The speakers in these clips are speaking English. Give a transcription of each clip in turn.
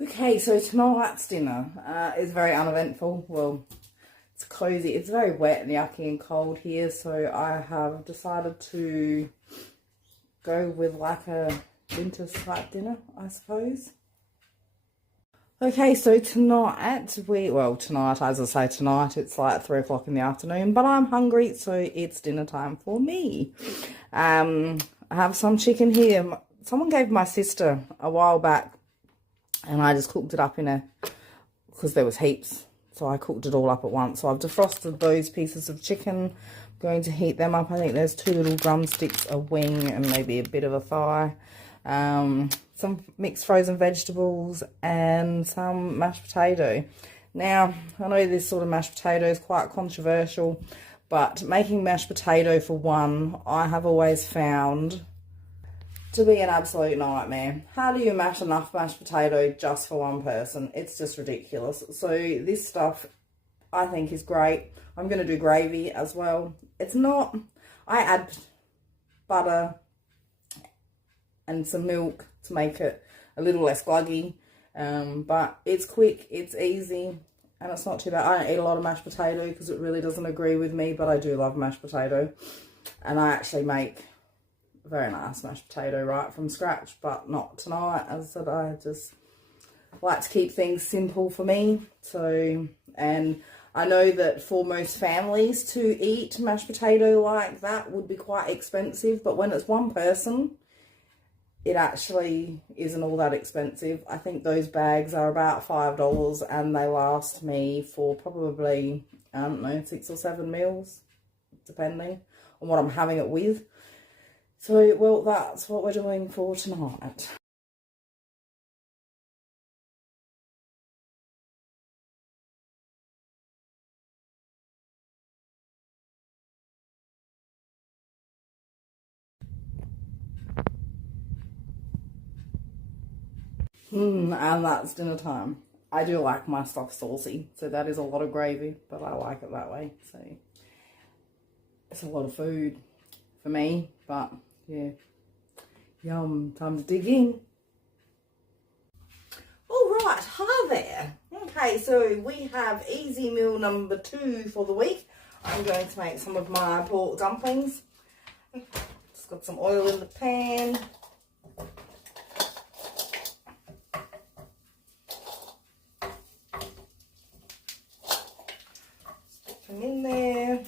Okay, so tonight's dinner is very uneventful. Well, it's cozy. It's very wet and yucky and cold here, so I have decided to go with like a winter type dinner, I suppose. Okay, so tonight, tonight, as I say tonight, it's like 3 o'clock in the afternoon, but I'm hungry, so it's dinner time for me. I have some chicken here. Someone gave my sister a while back, and I just cooked it up because there was heaps, so I cooked it all up at once. So I've defrosted those pieces of chicken. I'm going to heat them up. I think there's 2 little drumsticks, a wing, and maybe a bit of a thigh. Some mixed frozen vegetables and some mashed potato. Now, I know this sort of mashed potato is quite controversial, but making mashed potato for one, I have always found to be an absolute nightmare. How do you mash enough mashed potato just for one person? It's just ridiculous. So this stuff I think is great. I'm going to do gravy as well. It's not, I add butter and some milk to make it a little less gluggy, but it's quick, it's easy, and it's not too bad. I don't eat a lot of mashed potato because it really doesn't agree with me, but I do love mashed potato, and I actually make very nice mashed potato right from scratch, but not tonight. As I said, I just like to keep things simple for me. So, and I know that for most families to eat mashed potato like that would be quite expensive, but when it's one person, it actually isn't all that expensive. I think those bags are about $5 and they last me for probably, I don't know, 6 or 7 meals, depending on what I'm having it with. So, well, that's what we're doing for tonight. And that's dinner time. I do like my stuff saucy, so that is a lot of gravy, but I like it that way. So, it's a lot of food for me, but yeah. Yum, time to dig in. All right, hi there. Okay, so we have easy meal number 2 for the week. I'm going to make some of my pork dumplings. Just got some oil in the pan. Stick them in there.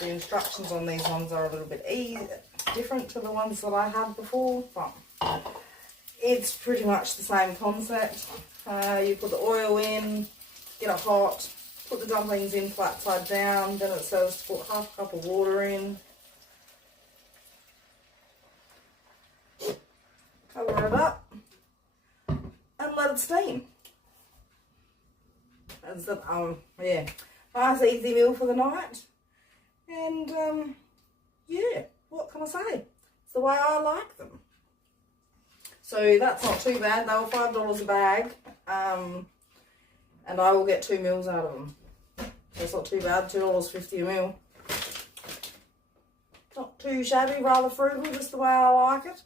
The instructions on these ones are a little bit different to the ones that I had before, but it's pretty much the same concept. You put the oil in, get it hot, put the dumplings in flat side down, then it says to put half a cup of water in, cover it up, and let it steam. That's yeah, nice easy meal for the night. And yeah, what can I say? It's the way I like them. So that's not too bad. They were $5 a bag, and I will get 2 meals out of them. That's not too bad. $2.50 a meal. Not too shabby. Rather frugal, just the way I like it.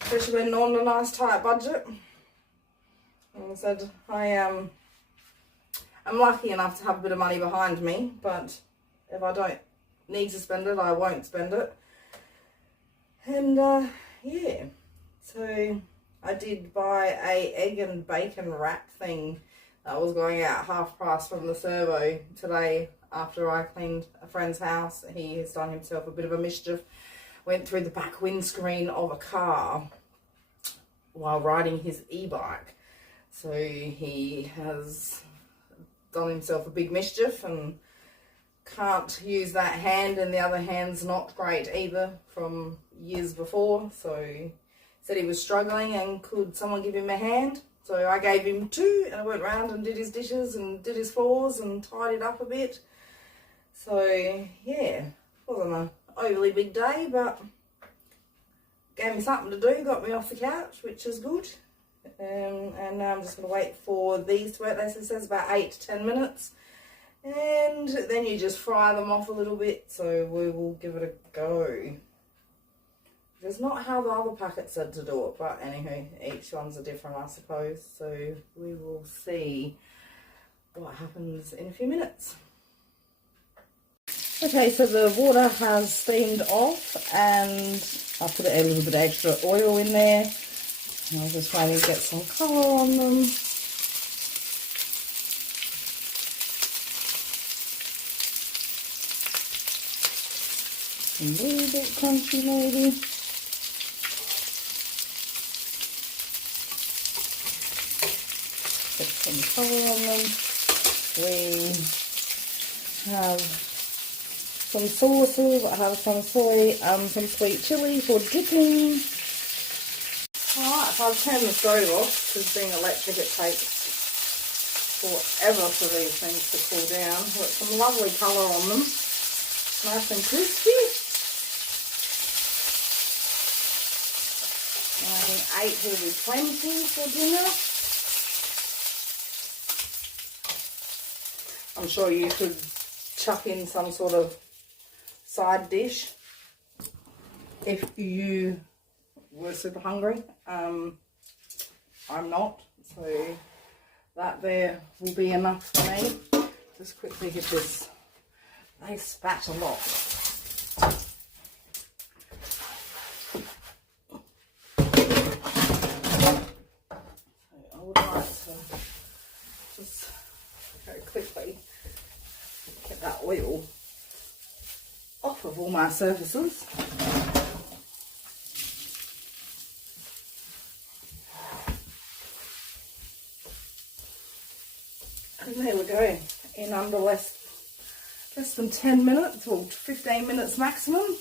Especially when on a nice tight budget. Like I said, I'm lucky enough to have a bit of money behind me, but if I don't need to spend it, I won't spend it. And yeah, so I did buy a egg and bacon wrap thing that was going out half price from the servo today after I cleaned a friend's house. He has done himself a bit of a mischief, went through the back windscreen of a car while riding his e-bike. So he has done himself a big mischief and can't use that hand, and the other hand's not great either from years before. So he said he was struggling and could someone give him a hand. So I gave him 2 and I went round and did his dishes and did his floors and tidied up a bit. So yeah, wasn't an overly big day, but gave me something to do, got me off the couch, which is good. And now I'm just going to wait for these to wait. This says about 8 to 10 minutes. And then you just fry them off a little bit, so we will give it a go. That's not how the other packet said to do it, but anywho, each one's a different, I suppose. So we will see what happens in a few minutes. Okay, so the water has steamed off and I put a little bit of extra oil in there. And I was just trying to get some colour on them. A little bit crunchy maybe. Put some colour on them. We have some sauces. I have some soy, some sweet chilli for dipping. Alright, so I've turned the stove off because being electric it takes forever for these things to cool down. Got some lovely colour on them. Nice and crispy. I think 8 will be plenty for dinner. I'm sure you could chuck in some sort of side dish if you were super hungry. I'm not, so that there will be enough for me. Just quickly get this. They spat a lot. So I would like to just very quickly get that oil off of all my surfaces. And there we go, in under less than 10 minutes or 15 minutes maximum.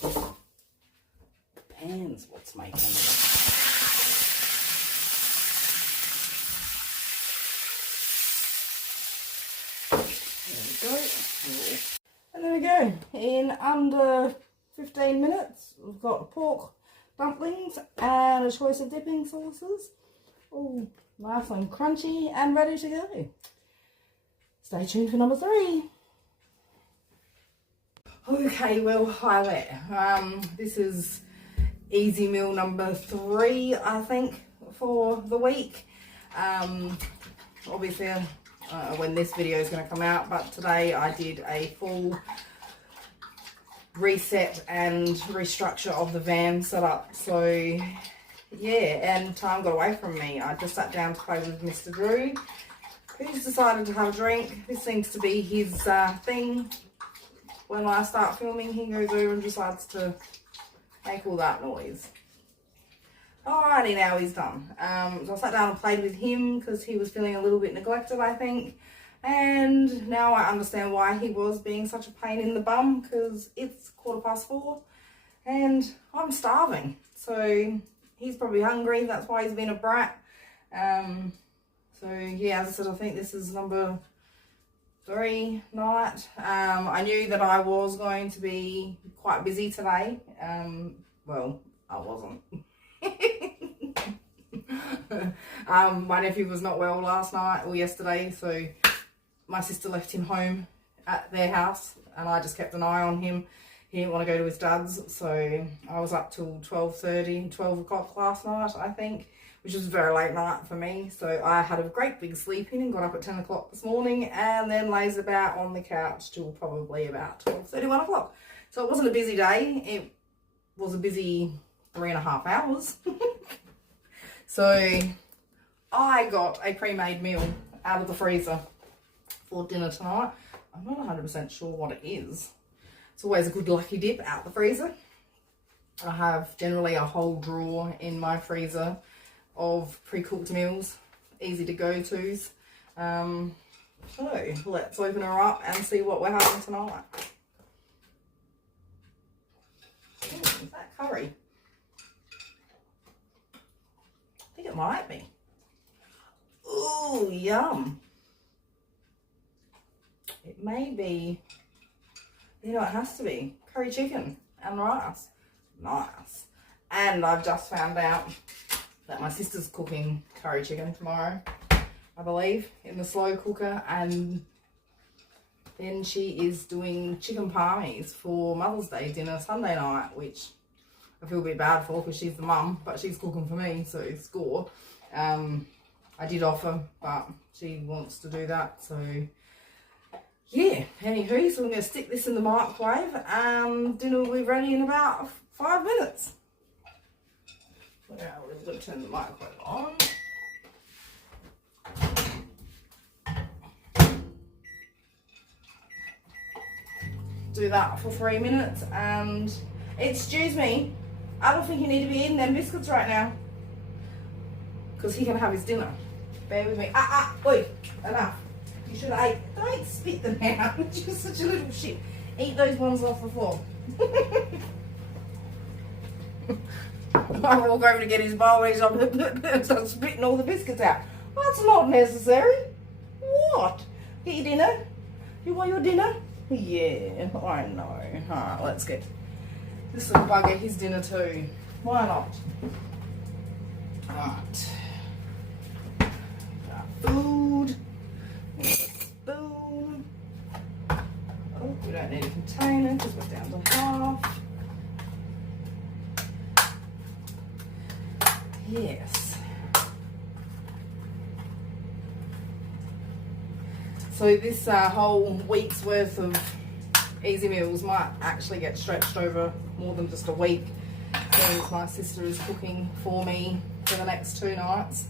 The pan's what's making it. And there we go, in under 15 minutes we've got pork dumplings and a choice of dipping sauces, all nice and crunchy and ready to go. Stay tuned for number 3. Okay, well, hi there. This is easy meal number 3, I think, for the week. Obviously when this video is going to come out, but today I did a full reset and restructure of the van setup. So yeah, and time got away from me. I just sat down to play with Mr. Drew, who's decided to have a drink. This seems to be his thing. When I start filming, he goes over and decides to make all that noise. Alrighty, now he's done. So I sat down and played with him because he was feeling a little bit neglected, I think. And now I understand why he was being such a pain in the bum, because it's 4:15 and I'm starving. So he's probably hungry, that's why he's been a brat. So yeah, as I said, I think this is number 3 night. I knew that I was going to be quite busy today. Well, I wasn't. My nephew was not well last night or yesterday, so my sister left him home at their house and I just kept an eye on him. He didn't want to go to his dad's, so I was up till 12:30, 12 o'clock last night, I think, which was a very late night for me. So I had a great big sleep in and got up at 10 o'clock this morning and then lays about on the couch till probably about 12:30, 1 o'clock. So it wasn't a busy day, it was a busy 3.5 hours. So I got a pre-made meal out of the freezer for dinner tonight. I'm not 100% sure what it is. It's always a good lucky dip out the freezer. I have generally a whole drawer in my freezer of pre-cooked meals, easy to go-tos. So let's open her up and see what we're having tonight. Ooh, is that curry? I think it might be. Ooh, yum. It may be, you know, it has to be curry chicken and rice. Nice. And I've just found out that my sister's cooking curry chicken tomorrow, I believe, in the slow cooker, and Then she is doing chicken palmies for Mother's Day dinner Sunday night, which I feel a bit bad for because she's the mum, but she's cooking for me, so score. I did offer, but she wants to do that, so yeah. Anywho, so I'm going to stick this in the microwave and dinner will be ready in about 5 minutes. Now we're going to turn the microwave on. Do that for 3 minutes, and excuse me, I don't think you need to be eating them biscuits right now because he can have his dinner. Bear with me. Oi, enough. You should have ate. Don't spit them out. You're such a little shit. Eat those ones off the floor. I walk over to get his bowl and he's start spitting all the biscuits out. That's not necessary. What? Get your dinner? You want your dinner? Yeah, I know. Alright, let's get this little bugger his dinner too. Why not? Alright. Food. Spoon. Oh, we don't need a container because we're down to half. Yes. So this whole week's worth of easy meals might actually get stretched over more than just a week, since my sister is cooking for me for the next 2 nights.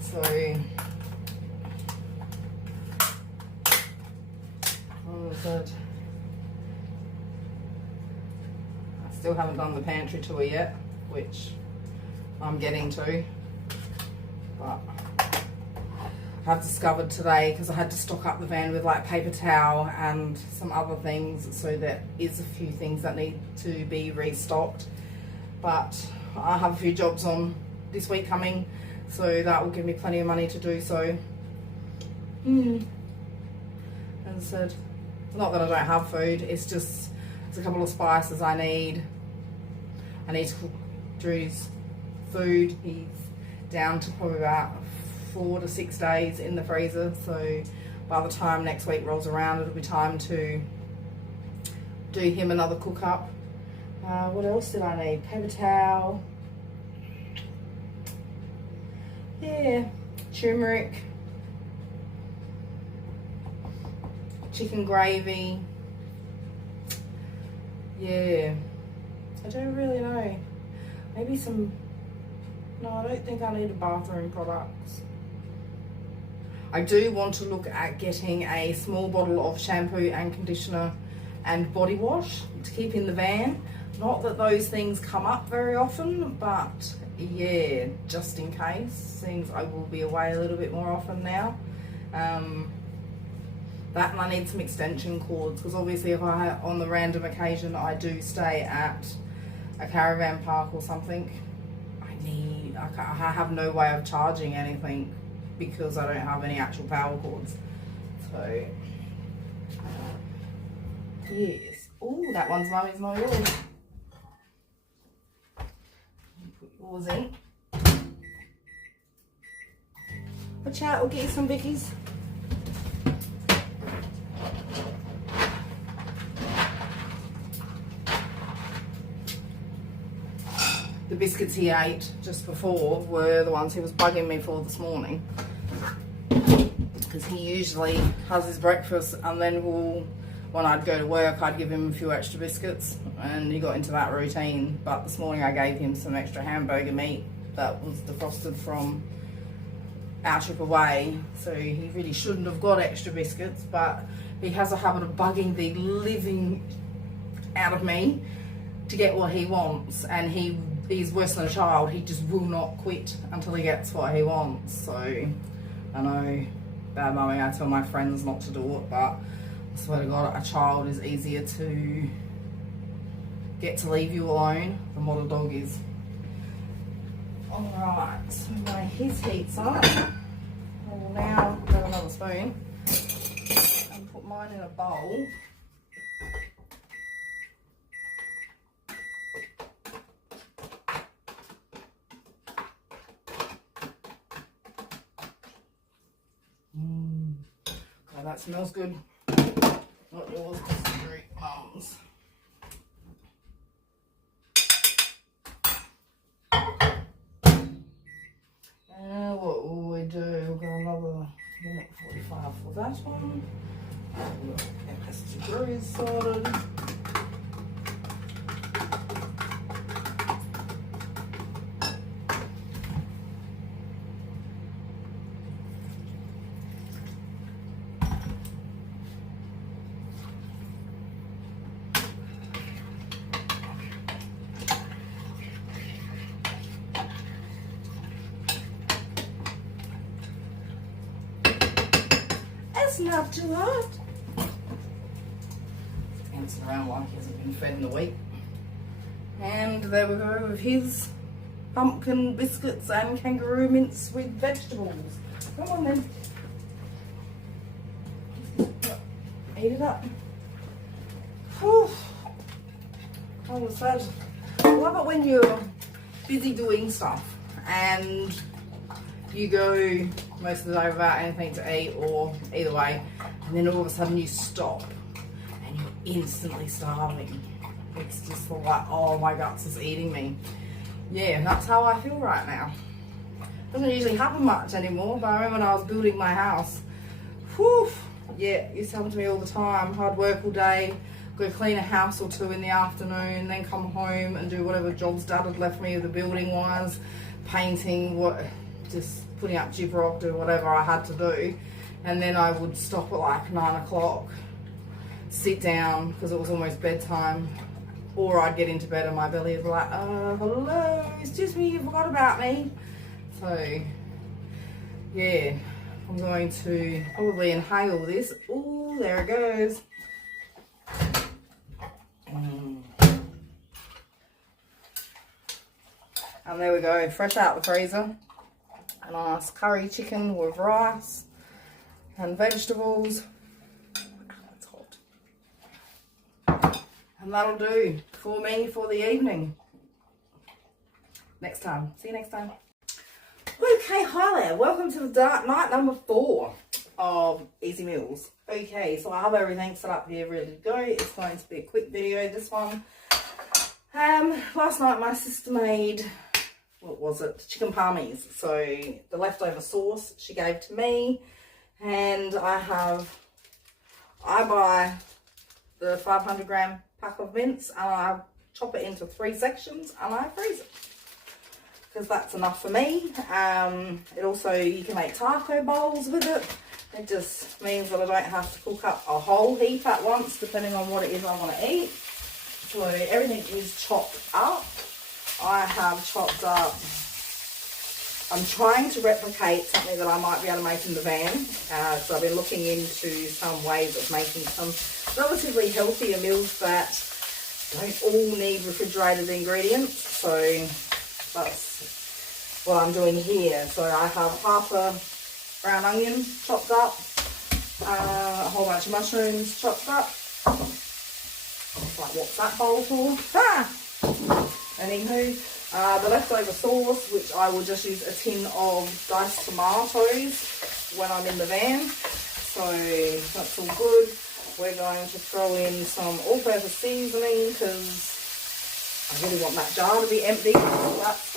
So good. I still haven't done the pantry tour yet, which I'm getting to, but I've discovered today, because I had to stock up the van with like paper towel and some other things, so there is a few things that need to be restocked, but I have a few jobs on this week coming, so that will give me plenty of money to do so. As I said, not that I don't have food, it's just there's a couple of spices I need. I need to cook Drew's food. He's down to probably about 4 to 6 days in the freezer, so by the time next week rolls around it'll be time to do him another cook up. What else did I need? Paper towel, yeah, turmeric, chicken gravy, yeah, I don't really know, maybe some, no, I don't think I need a bathroom products. I do want to look at getting a small bottle of shampoo and conditioner and body wash to keep in the van. Not that those things come up very often, but yeah, just in case, seems I will be away a little bit more often now. That, and I need some extension cords, because obviously if I, on the random occasion I do stay at a caravan park or something, I have no way of charging anything because I don't have any actual power cords. So yes. Oh, that one's mummy's, not yours. Put yours in. Watch out, we'll get you some Vickies. The biscuits he ate just before were the ones he was bugging me for this morning, because he usually has his breakfast and then when I'd go to work I'd give him a few extra biscuits, and he got into that routine. But this morning I gave him some extra hamburger meat that was defrosted from our trip away, so he really shouldn't have got extra biscuits, but he has a habit of bugging the living out of me to get what he wants, and he's worse than a child. He just will not quit until he gets what he wants. So I know, bad mummy, I tell my friends not to do it, but I swear to God, a child is easier to get to leave you alone than what a dog is. Alright, so now his heat's up. I will now grab another spoon and put mine in a bowl. Okay, that smells good. Not yours, just straight mums. What will we do? We'll go another minute 45 for that one. MS2 is sorted. It's not too hot. Dancing around like he hasn't been fed in a week. And there we go with his pumpkin biscuits and kangaroo mince with vegetables. Come on then. Eat it up. Whew. I was sad. I love it when you're busy doing stuff and you go most of the day without anything to eat, or either way, and then all of a sudden you stop and you're instantly starving. It's just like, oh, my guts is eating me. Yeah, that's how I feel right now. Doesn't usually happen much anymore, but I remember when I was building my house, whew, yeah, it used to happen to me all the time. I'd work all day, go clean a house or two in the afternoon, then come home and do whatever jobs Dad had left me with the building wise, painting, just putting up gyprock, do whatever I had to do. And then I would stop at like 9 o'clock, sit down because it was almost bedtime, or I'd get into bed and my belly would be like, hello, excuse me, you forgot about me. So yeah, I'm going to probably inhale this. Oh, there it goes. And there we go, fresh out the freezer. A nice curry chicken with rice and vegetables. It's hot. And that'll do for me for the evening. Next time. See you next time. Okay, hi there. Welcome to the dark night number 4 of Easy Meals. Okay, so I have everything set up here ready to go. It's going to be a quick video, this one. Last night my sister made, what was it, chicken palmies. So the leftover sauce she gave to me, and I buy the 500 gram pack of mince and I chop it into 3 sections and I freeze it, because that's enough for me. It also, you can make taco bowls with it. It just means that I don't have to cook up a whole heap at once, depending on what it is I want to eat. So everything is chopped up. I have chopped up, I'm trying to replicate something that I might be able to make in the van. So I've been looking into some ways of making some relatively healthier meals that don't all need refrigerated ingredients. So that's what I'm doing here. So I have half a brown onion chopped up, a whole bunch of mushrooms chopped up. It's like, what's that bowl for? Anywho, the leftover sauce, which I will just use a tin of diced tomatoes when I'm in the van. So that's all good. We're going to throw in some all-purpose seasoning because I really want that jar to be empty. That's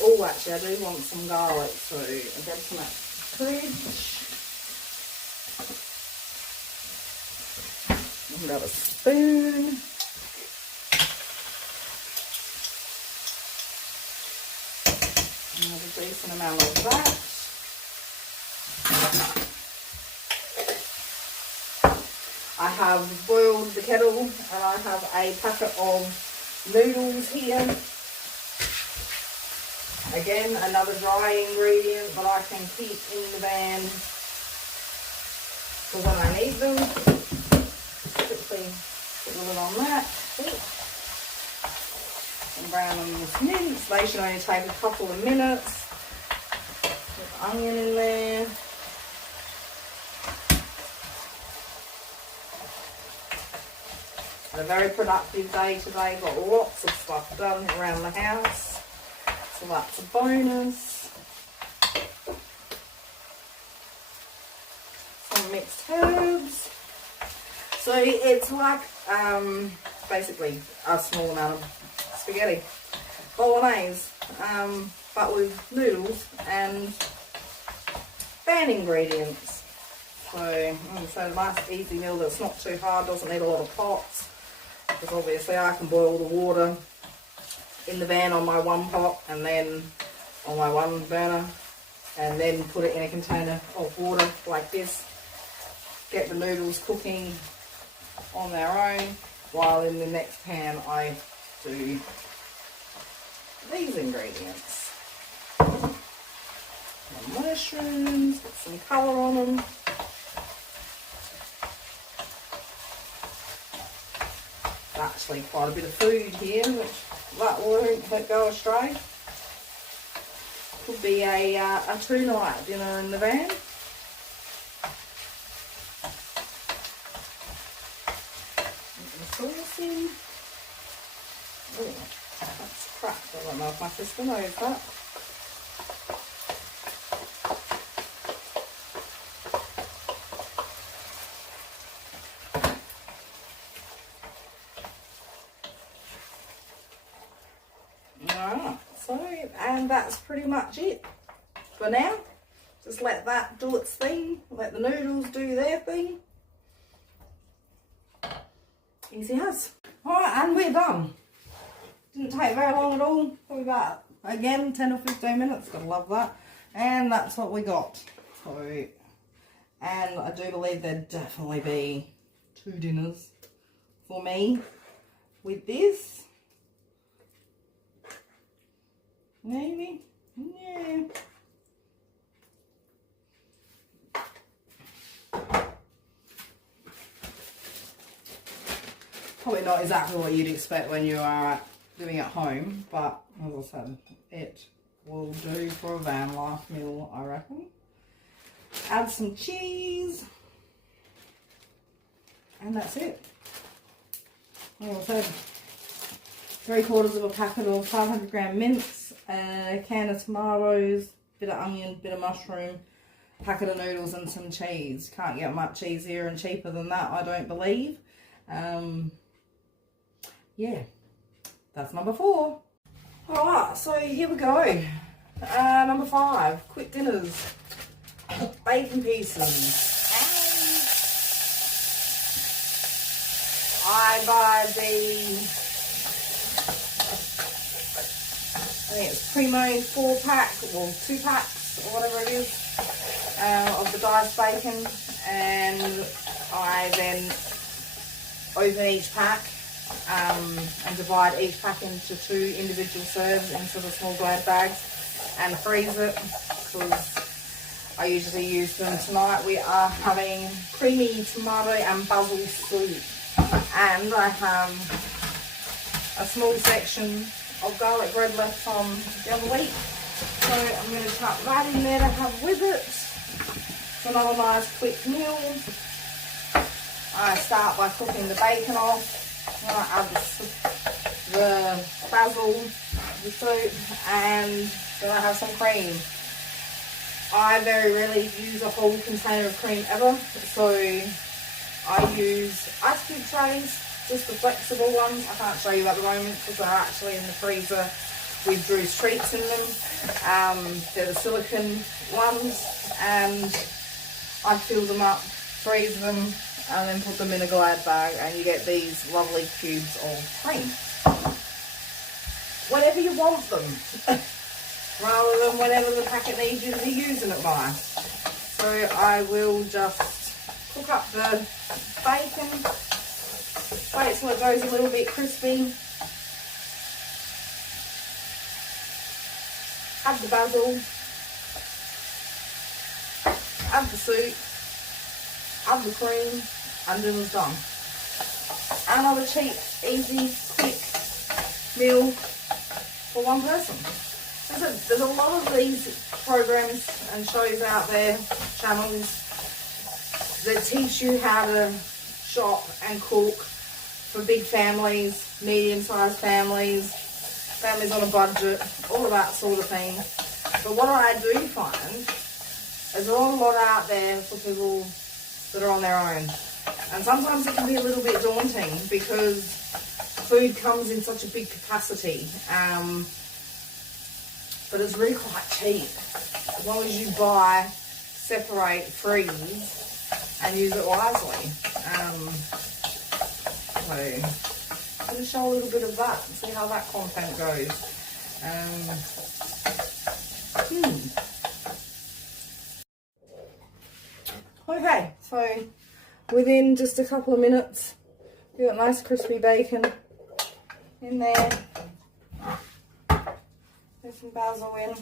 oh, actually I do want some garlic, so I'll get some at the fridge. I've got a spoon. Another decent amount of that. I have boiled the kettle and I have a packet of noodles here. Again, another dry ingredient that I can keep in the van for when I need them. Quickly put the lid on that. And brown onions mince. They should only take a couple of minutes. Put the onion in there. Had a very productive day today. Got lots of stuff done around the house. So that's a bonus. Some mixed herbs. So it's like basically a small amount of spaghetti bolognese, but with noodles and fan ingredients. So a nice easy meal that's not too hard, doesn't need a lot of pots, because obviously I can boil the water in the van on my one pot and then on my one burner, and then put it in a container of water like this, get the noodles cooking on their own, while in the next pan I do these ingredients. The mushrooms, get some colour on them. Actually quite a bit of food here, which that won't go astray. Could be a 2-night dinner in the van. Sauce in. Oh, that's cracked. I don't know if my sister knows that. Alright, so, and that's pretty much it for now. Just let that do its thing, let the noodles do their thing. Easy as. Alright, and we're done. Didn't take very long at all. Probably about, again, 10 or 15 minutes. Gotta love that. And that's what we got. So, and I do believe there'd definitely be 2 dinners for me with this. Maybe. Yeah. Probably not exactly what you'd expect when you are doing at home, but as I said, it will do for a van life meal, I reckon. Add some cheese, and that's it. Like I said, 3/4 of a packet of 500 gram mince, a can of tomatoes, bit of onion, bit of mushroom, packet of noodles and some cheese. Can't get much easier and cheaper than that, I don't believe. Yeah, that's number 4. Alright, so here we go. Number 5, quick dinners. Bacon pieces. I buy the, I think it's Primo 4-pack, or 2 packs, or whatever it is, of the diced bacon, and I then open each pack and divide each pack into 2 individual serves into the small glad bags and freeze it, because I usually use them. Tonight we are having creamy tomato and basil soup, and I have a small section of garlic bread left from the other week, so I'm going to chuck that in there to have with it. It's another nice quick meal. I start by cooking the bacon off. Then I add the basil, the soup, and then I have some cream. I very rarely use a whole container of cream ever, so I use ice cube trays, just the flexible ones. I can't show you at the moment because they're actually in the freezer with Drew's treats in them. They're the silicone ones, and I fill them up, freeze them, and then put them in a glad bag, and you get these lovely cubes of cream. Whenever you want them, rather than whenever the packet needs you to be using it by. So I will just cook up the bacon, wait till it goes a little bit crispy, add the basil, add the soup, add the cream, and dinner's done. Another cheap, easy, quick meal for one person. There's a lot of these programs and shows out there, channels, that teach you how to shop and cook for big families, medium-sized families, families on a budget, all of that sort of thing. But what I do find is there's a lot out there for people that are on their own. And sometimes it can be a little bit daunting because food comes in such a big capacity. But it's really quite cheap. As long as you buy, separate, freeze, and use it wisely. So, I'm going to show a little bit of that and see how that content goes. Okay, so within just a couple of minutes, we got nice crispy bacon in there. There's some basil in.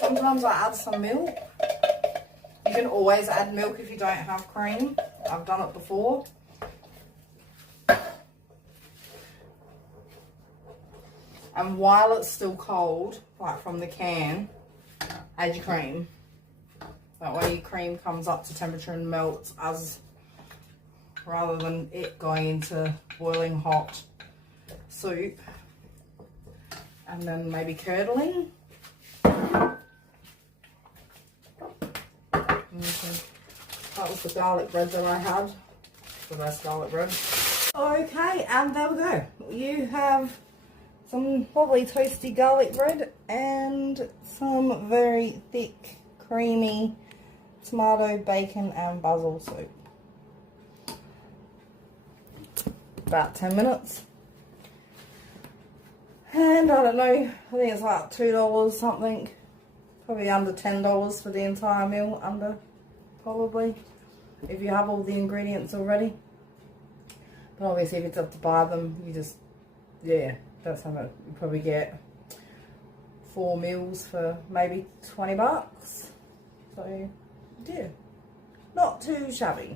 Sometimes I add some milk. You can always add milk if you don't have cream. I've done it before. And while it's still cold, like from the can, add your cream. That way your cream comes up to temperature and melts rather than it going into boiling hot soup. And then maybe curdling. That was the garlic bread that I had. The best garlic bread. Okay, and there we go. You have some lovely toasty garlic bread and some very thick, creamy tomato, bacon and basil soup. About 10 minutes. And I don't know, I think it's like $2 something. Probably under $10 for the entire meal, probably, if you have all the ingredients already. But obviously if it's up to buy them, you just, yeah, that's how much you probably get 4 meals for maybe $20. So, yeah, not too shabby.